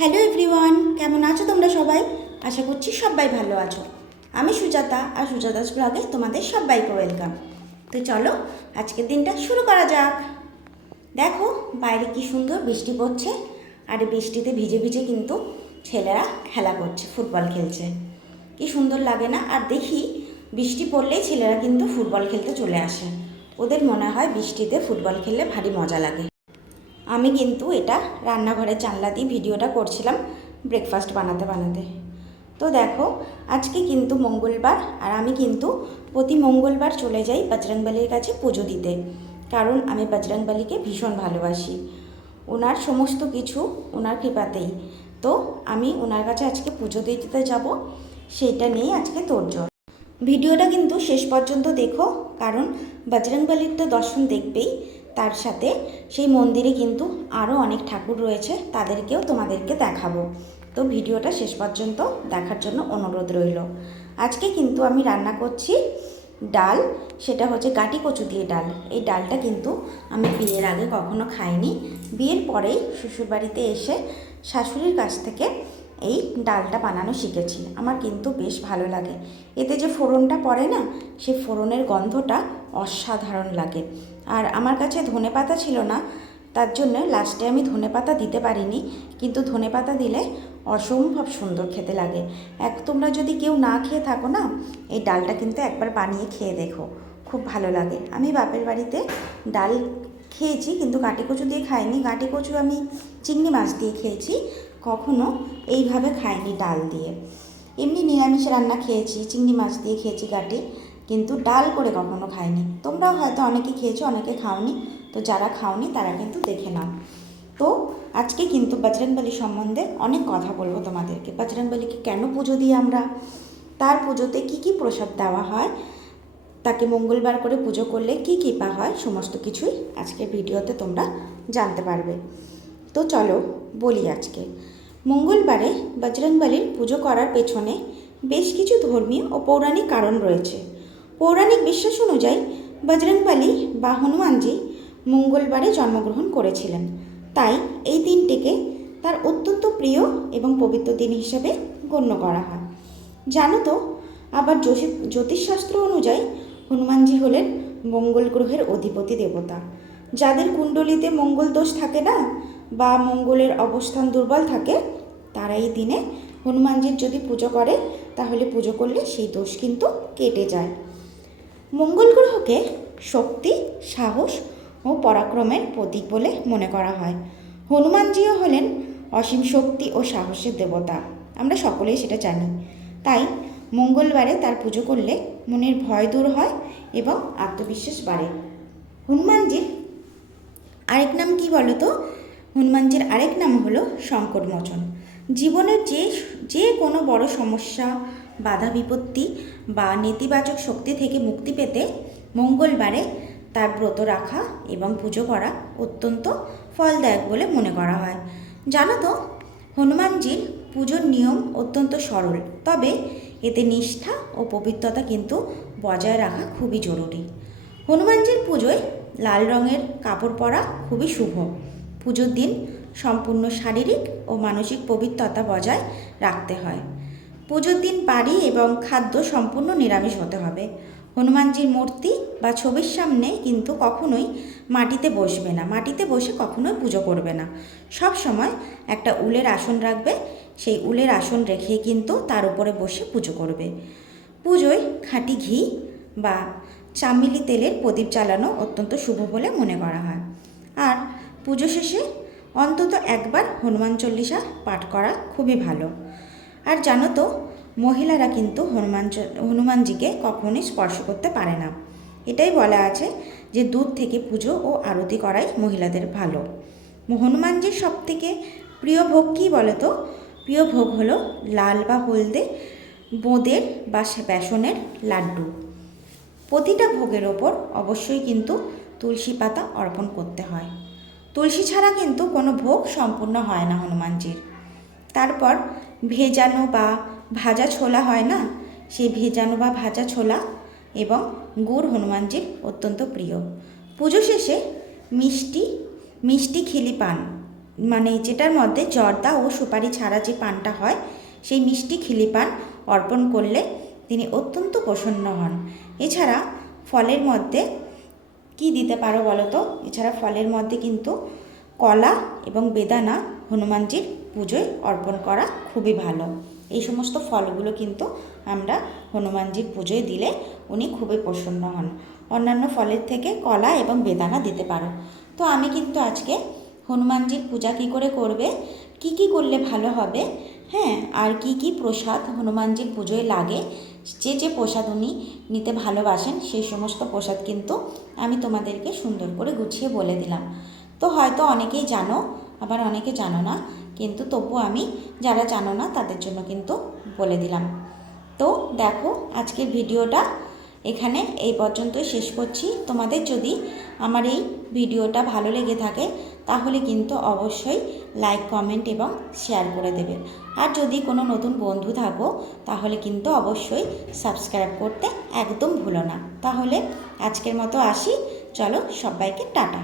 Hello everyone, কেমন আছো তোমরা সবাই? আশা করছি সবাই ভালো আছো। আমি সুজাতা, আর সুজাতাস ব্লগে তোমাদের সবাইকে ওয়েলকাম। তো চলো আজকের দিনটা শুরু করা যাক। দেখো বাইরে কি সুন্দর বৃষ্টি পড়ছে, আর এই বৃষ্টিতে ভিজে ভিজে কিন্তু ছেলেরা খেলা করছে, ফুটবল খেলছে। কি সুন্দর লাগে না? আর দেখি বৃষ্টি পড়লেই ছেলেরা কিন্তু ফুটবল খেলতে চলে আসে। ওদের মনে হয় বৃষ্টিতে ফুটবল খেললে ভারী মজা লাগে। আমি কিন্তু এটা রান্নাঘরের জানলা দিয়ে ভিডিওটা করছিলাম ব্রেকফাস্ট বানাতে বানাতে। তো দেখো আজকে কিন্তু মঙ্গলবার, আর আমি কিন্তু প্রতি মঙ্গলবার চলে যাই বজরংবলীর কাছে পুজো দিতে, কারণ আমি বজরংবলীকে ভীষণ ভালোবাসি। ওনার সমস্ত কিছু ওনার কৃপাতেই। তো আমি ওনার কাছে আজকে পুজো দিতে যাব, সেইটা নিয়ে আজকে তোড়জোড়। ভিডিওটা কিন্তু শেষ পর্যন্ত দেখো, কারণ বজরংবলীর তো দর্শন দেখবেই, তার সাথে সেই মন্দিরে কিন্তু আরও অনেক ঠাকুর রয়েছে, তাদেরকেও তোমাদেরকে দেখাবো। তো ভিডিওটা শেষ পর্যন্ত দেখার জন্য অনুরোধ রইল। আজকে কিন্তু আমি রান্না করছি ডাল, সেটা হচ্ছে গাটি কচু দিয়ে ডাল। এই ডালটা কিন্তু আমি বিয়ের আগে কখনো খাইনি। বিয়ের পরেই শ্বশুরবাড়িতে এসে শাশুড়ির কাছ থেকে এই ডালটা বানানো শিখেছি। আমার কিন্তু বেশ ভালো লাগে। এতে যে ফোড়নটা পড়ে না, সেই ফোড়নের গন্ধটা অসাধারণ লাগে। আর আমার কাছে ধনেপাতা ছিল না, তার জন্য লাস্টে আমি ধনেপাতা দিতে পারিনি, কিন্তু ধনেপাতা দিলে অসম্ভব সুন্দর খেতে লাগে। তোমরা যদি কেউ না খেয়ে থাকো না, এই ডালটা কিন্তু একবার বানিয়ে খেয়ে দেখো, খুব ভালো লাগে। আমি বাপের বাড়িতে ডাল খেয়েছি, কিন্তু গাটি কচু দিয়ে খাইনি। গাটি কচু আমি চিংড়ি মাছ দিয়ে খেয়েছি, কখনো এইভাবে খাইনি ডাল দিয়ে। এমনি নিরামিষ রান্না খেয়েছি, চিংড়ি মাছ দিয়ে খেয়েছি গাটি, কিন্তু ডাল করে কখনো খাইনি। তোমরাও হয়তো অনেকে খেয়েছো, অনেকে খাওনি। তো যারা খাওনি তারা কিন্তু দেখে নাও। তো আজকে কিন্তু বজরংবলী সম্বন্ধে অনেক কথা বলবো তোমাদেরকে। বজরংবলীকে কেন পুজো দিই আমরা, তার পুজোতে কি কি প্রসাদ দেওয়া হয়, তাকে মঙ্গলবার করে পুজো করলে কি কৃপা হয়, সমস্ত কিছুই আজকের ভিডিওতে তোমরা জানতে পারবে। তো চলো বলি। আজকে মঙ্গলবারে বজরংবলীর পুজো করার পেছনে বেশ কিছু ধর্মীয় ও পৌরাণিক কারণ রয়েছে। পৌরাণিক বিশ্বাস অনুযায়ী বজরংবলী বা হনুমানজি মঙ্গলবারে জন্মগ্রহণ করেছিলেন, তাই এই দিনটিকে তার অত্যন্ত প্রিয় এবং পবিত্র দিন হিসেবে গণ্য করা হয়। জানো তো, আবার জ্যোতিষশাস্ত্র অনুযায়ী হনুমানজি হলেন মঙ্গল গ্রহের অধিপতি দেবতা। যাদের কুণ্ডলিতে মঙ্গল দোষ থাকে না, বা মঙ্গলের অবস্থান দুর্বল থাকে, তারা এই দিনে হনুমানজির যদি পুজো করে, তাহলে পুজো করলে সেই দোষ কিন্তু কেটে যায়। মঙ্গল গ্রহকে শক্তি, সাহস ও পরাক্রমের প্রতীক বলে মনে করা হয়। হনুমানজিও হলেন অসীম শক্তি ও সাহসের দেবতা, আমরা সকলেই সেটা জানি। তাই মঙ্গলবারে তার পুজো করলে মনের ভয় দূর হয় এবং আত্মবিশ্বাস বাড়ে। হনুমানজির আরেক নাম কি বলো তো? হনুমানজির আরেক নাম হলো সংকটমোচন। জীবনের যে কোনো বড় সমস্যা, বাধা বিপত্তি বা নেতিবাচক শক্তি থেকে মুক্তি পেতে মঙ্গলবারে তার ব্রত রাখা এবং পুজো করা অত্যন্ত ফলদায়ক বলে মনে করা হয়। জানো তো, হনুমানজির পুজোর নিয়ম অত্যন্ত সরল, তবে এতে নিষ্ঠা ও পবিত্রতা কিন্তু বজায় রাখা খুবই জরুরি। হনুমানজির পুজোয় লাল রঙের কাপড় পরা খুবই শুভ। পুজোর দিন সম্পূর্ণ শারীরিক ও মানসিক পবিত্রতা বজায় রাখতে হয়। পুজোর দিন বাড়ি এবং খাদ্য সম্পূর্ণ নিরামিষ হতে হবে। হনুমানজির মূর্তি বা ছবির সামনে কিন্তু কখনোই মাটিতে বসবে না, মাটিতে বসে কখনোই পুজো করবে না। সব সময় একটা উলের আসন রাখবে, সেই উলের আসন রেখে কিন্তু তার উপরে বসে পুজো করবে। পুজোয় খাঁটি ঘি বা চামেলি তেলের প্রদীপ জ্বালানো অত্যন্ত শুভ বলে মনে করা হয়। আর পুজো শেষে অন্তত একবার হনুমান চল্লিশা পাঠ করা খুবই ভালো। আর জানো তো, মহিলারা কিন্তু হনুমানজিকে কখনোই স্পর্শ করতে পারে না। এটাই বলা আছে যে দুধ থেকে পুজো ও আরতি করাই মহিলাদের ভালো। হনুমানজির সবথেকে প্রিয় ভোগ কী বলো তো? প্রিয় ভোগ হলো লাল বা হলদে বোঁদের বা বেসনের লাড্ডু। প্রতিটা ভোগের ওপর অবশ্যই কিন্তু তুলসী পাতা অর্পণ করতে হয়। তুলসী ছাড়া কিন্তু কোনো ভোগ সম্পূর্ণ হয় না হনুমানজির। তারপর ভেজানো বা ভাজা ছোলা হয় না, সেই ভেজানো বা ভাজা ছোলা এবং গুড় হনুমানজির অত্যন্ত প্রিয়। পুজো শেষে মিষ্টি খিলি পান মানে যেটার মধ্যে জর্দা ও সুপারি ছাড়া যে পানটা হয় সেই মিষ্টি খিলি পান অর্পণ করলে তিনি অত্যন্ত প্রসন্ন হন। এছাড়া ফলের মধ্যে কি দিতে পারো বলো তো? এছাড়া ফলের মধ্যে কিন্তু কলা এবং বেদানা হনুমানজির পুজোয় অর্পণ করা খুবই ভালো। এই সমস্ত ফলগুলো কিন্তু আমরা হনুমানজির পুজোয় দিলে উনি খুবই প্রসন্ন হন। অন্যান্য ফলের থেকে কলা এবং বেদানা দিতে পারো। তো আমি কিন্তু আজকে হনুমানজির পূজা কী করে করবে, কি করলে ভালো হবে, হ্যাঁ, আর কি প্রসাদ হনুমানজির পুজোয় লাগে, যে প্রসাদ উনি নিতে ভালোবাসেন সেই সমস্ত প্রসাদ কিন্তু আমি তোমাদেরকে সুন্দর করে গুছিয়ে বলে দিলাম। তো হয়তো অনেকেই জানো, আবার অনেকে জানো না, কিন্তু তবু আমি যারা জানো না তাদের জন্য কিন্তু বলে দিলাম। তো দেখো আজকের ভিডিওটা এখানে এই পর্যন্তই শেষ করছি। তোমাদের যদি আমার এই ভিডিওটা ভালো লেগে থাকে তাহলে কিন্তু অবশ্যই লাইক, কমেন্ট এবং শেয়ার করে দেবে। আর যদি কোনো নতুন বন্ধু থাকো তাহলে কিন্তু অবশ্যই সাবস্ক্রাইব করতে একদম ভুলো না। তাহলে আজকের মতো আসি, চলো সবাইকে টাটা।